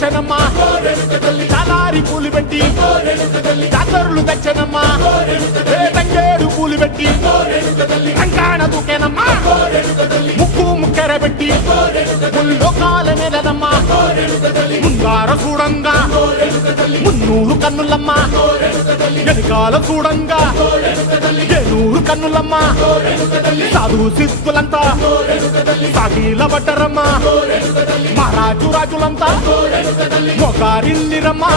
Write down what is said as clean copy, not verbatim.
తెచ్చనమ్మా చాలారి పూలు పెట్టి జాతరులు తెచ్చనమ్మా తంగేడు పూలు పెట్టి రంగాణ దూకేనమ్మా ముక్కు ముక్కెర పెట్టి ముల్లోకాల మీదనమ్మా ముంగార చూడంగా మున్నూరు కన్నులమ్మా వెనకాల చూడంగా ఏనూరు కన్నులమ్మా సాధు సిద్ధులంతా సాగిల పడ్డరమ్మా మహారాజు రాజులంతా మొగారిల్లిరమ్మా